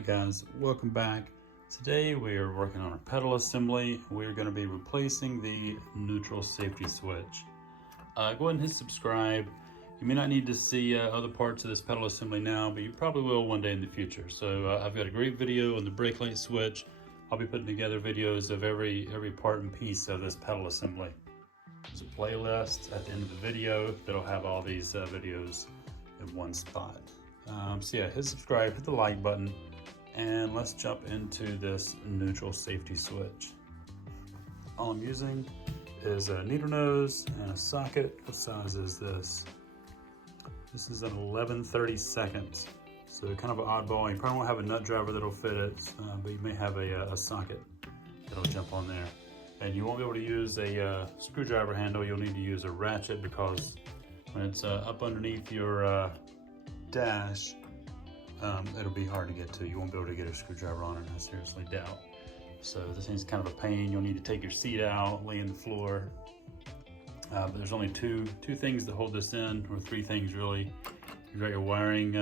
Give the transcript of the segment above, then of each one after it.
Alright guys, welcome back. Today we are working on a pedal assembly. We're going to be replacing the neutral safety switch. Go ahead and hit subscribe. You may not need to see other parts of this pedal assembly now, but you probably will one day in the future. So I've got a great video on the brake light switch. I'll be putting together videos of every part and piece of this pedal assembly. There's a playlist at the end of the video that'll have all these videos in one spot. So yeah, hit subscribe, hit the like button, and let's jump into this neutral safety switch. All I'm using is a needle nose and a socket. What size is this? This is an 11/32, so kind of an oddball. You probably won't have a nut driver that'll fit it, but you may have a socket that'll jump on there. And you won't be able to use a screwdriver handle. You'll need to use a ratchet because when it's up underneath your dash, it'll be hard to get to. You won't be able to get a screwdriver on it, I seriously doubt. So this thing's kind of a pain. You'll need to take your seat out, lay in the floor. But there's only two things that hold this in, or three things really. You've got your wiring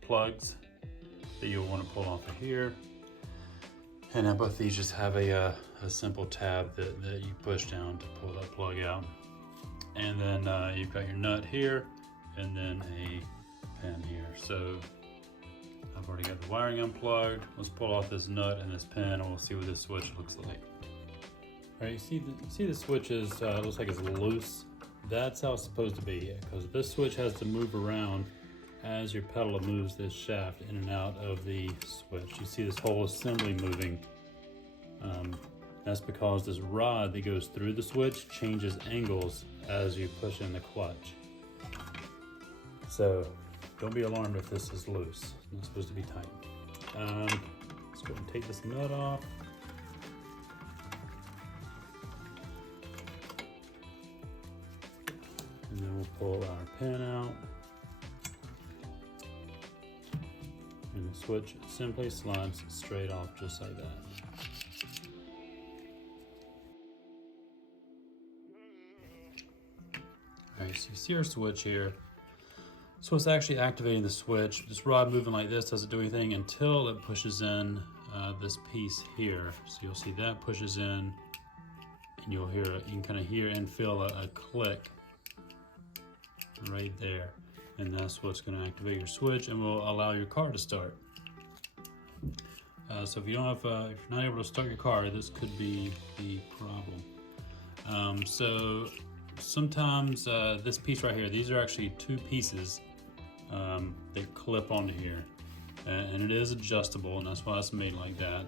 plugs that you'll want to pull off of here. And both these just have a simple tab that you push down to pull that plug out. And then you've got your nut here, and then a pin here. So I've already got the wiring unplugged. Let's pull off this nut and this pin, and we'll see what this switch looks like. All right, you see the switch is looks like it's loose. That's how it's supposed to be, because this switch has to move around as your pedal moves this shaft in and out of the switch. You see this whole assembly moving. That's because this rod that goes through the switch changes angles as you push in the clutch. So don't be alarmed if this is loose. It's not supposed to be tight. Let's go and take this nut off. And then we'll pull our pin out. And the switch simply slides straight off just like that. All right, so you see our switch here. So it's actually activating the switch. This rod moving like this doesn't do anything until it pushes in this piece here. So you'll see that pushes in, and you can kind of hear and feel a click right there. And that's what's going to activate your switch and will allow your car to start. So if you're not able to start your car, this could be the problem. So sometimes this piece right here, these are actually two pieces that clip onto here, and it is adjustable, and that's why it's made like that.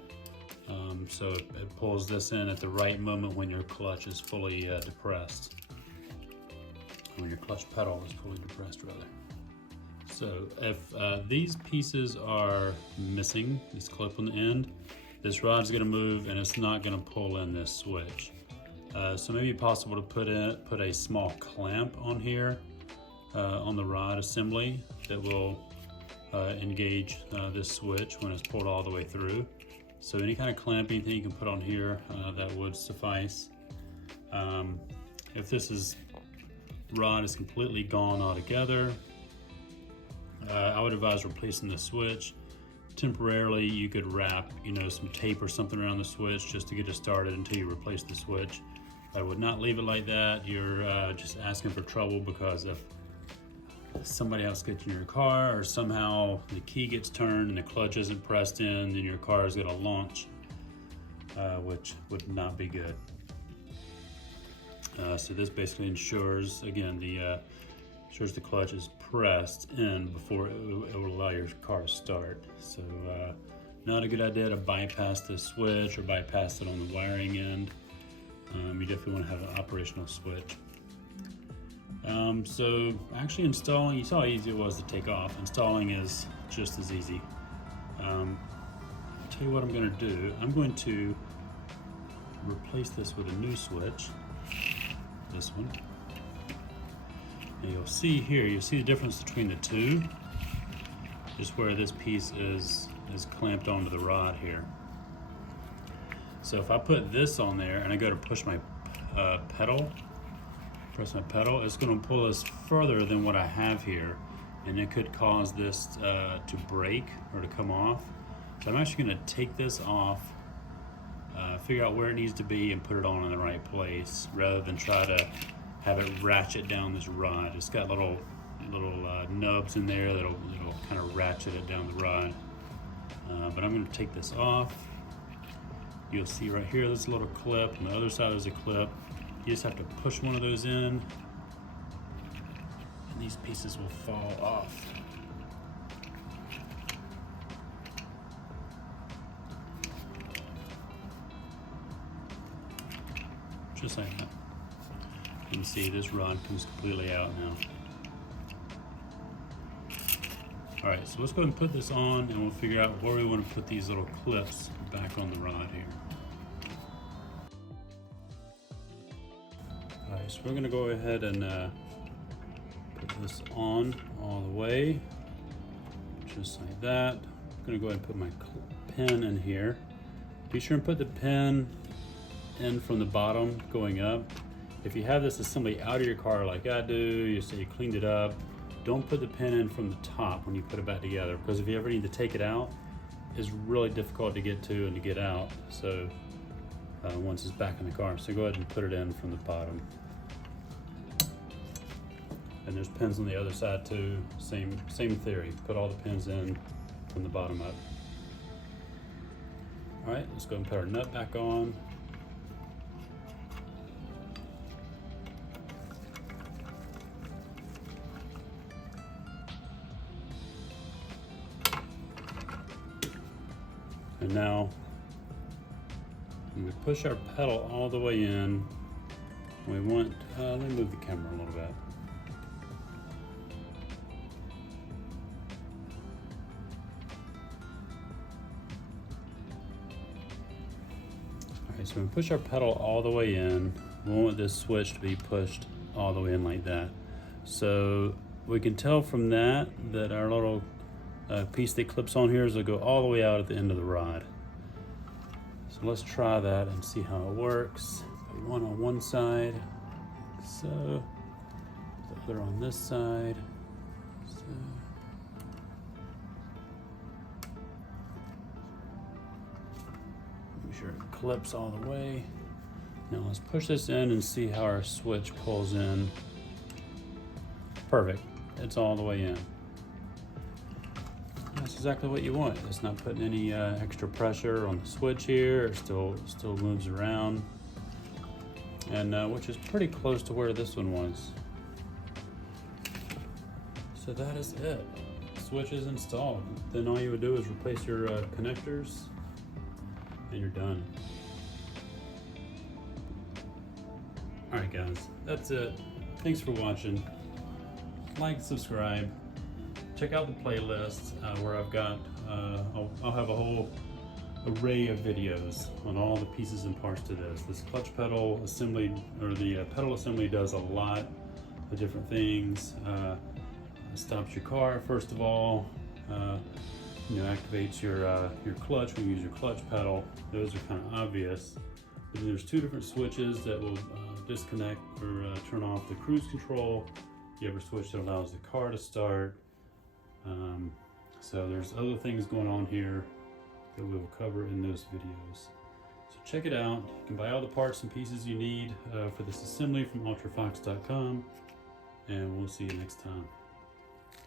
So it pulls this in at the right moment when your clutch is fully depressed. When your clutch pedal is fully depressed, rather. So if these pieces are missing, this clip on the end, this rod's going to move and it's not going to pull in this switch. So maybe possible to put a small clamp on here on the rod assembly that will engage this switch when it's pulled all the way through. So any kind of clamping thing you can put on here that would suffice. If this rod is completely gone altogether, I would advise replacing the switch. Temporarily, you could wrap, some tape or something around the switch just to get it started until you replace the switch. I would not leave it like that. You're just asking for trouble, because if somebody else gets in your car or somehow the key gets turned and the clutch isn't pressed in, then your car is going to launch, which would not be good. So this basically ensures, again, ensures the clutch is pressed in before it will allow your car to start. So not a good idea to bypass the switch or bypass it on the wiring end. You definitely want to have an operational switch. So actually installing, you saw how easy it was to take off. Installing is just as easy. I'll tell you what I'm going to do. I'm going to replace this with a new switch. This one. And you'll see here, you see the difference between the two, just where this piece is clamped onto the rod here. So if I put this on there and I go to push my press my pedal, it's going to pull this further than what I have here, and it could cause this to break or to come off. So I'm actually going to take this off, figure out where it needs to be and put it on in the right place rather than try to have it ratchet down this rod. It's got little nubs in there that'll kind of ratchet it down the rod. But I'm going to take this off. You'll see right here there's a little clip. On the other side there's a clip. You just have to push one of those in and these pieces will fall off. Just like that. You can see this rod comes completely out now. All right, so let's go ahead and put this on and we'll figure out where we want to put these little clips back on the rod here. All right, so we're gonna go ahead and put this on all the way, just like that. I'm gonna go ahead and put my pin in here. Be sure and put the pin in from the bottom going up. If you have this assembly out of your car like I do, you say you cleaned it up, don't put the pin in from the top when you put it back together, because if you ever need to take it out, it's really difficult to get to and to get out. So once it's back in the car, so go ahead and put it in from the bottom. And there's pins on the other side too. Same theory. Put all the pins in from the bottom up. All right, let's go ahead and put our nut back on. And now, when we push our pedal all the way in, we want, let me move the camera a little bit. All right, so when we push our pedal all the way in, we want this switch to be pushed all the way in like that. So we can tell from that our little piece that clips on here will go all the way out at the end of the rod. So let's try that and see how it works. Put one on one side, so the other on this side. So. Make sure it clips all the way. Now let's push this in and see how our switch pulls in. Perfect, it's all the way in. That's exactly what you want. It's not putting any extra pressure on the switch here. It still moves around, and which is pretty close to where this one was. So that is it. Switch is installed. Then all you would do is replace your connectors, and you're done. All right, guys, that's it. Thanks for watching. Like, subscribe. Check out the playlist where I've got, I'll have a whole array of videos on all the pieces and parts to this. This clutch pedal assembly, or the pedal assembly, does a lot of different things. Stops your car, first of all. Activates your clutch when you use your clutch pedal. Those are kind of obvious. But then there's two different switches that will disconnect or turn off the cruise control. You have a switch that allows the car to start. So there's other things going on here that we'll cover in those videos. So check it out. You can buy all the parts and pieces you need for this assembly from ultrafox.com, and we'll see you next time.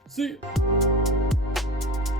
See ya!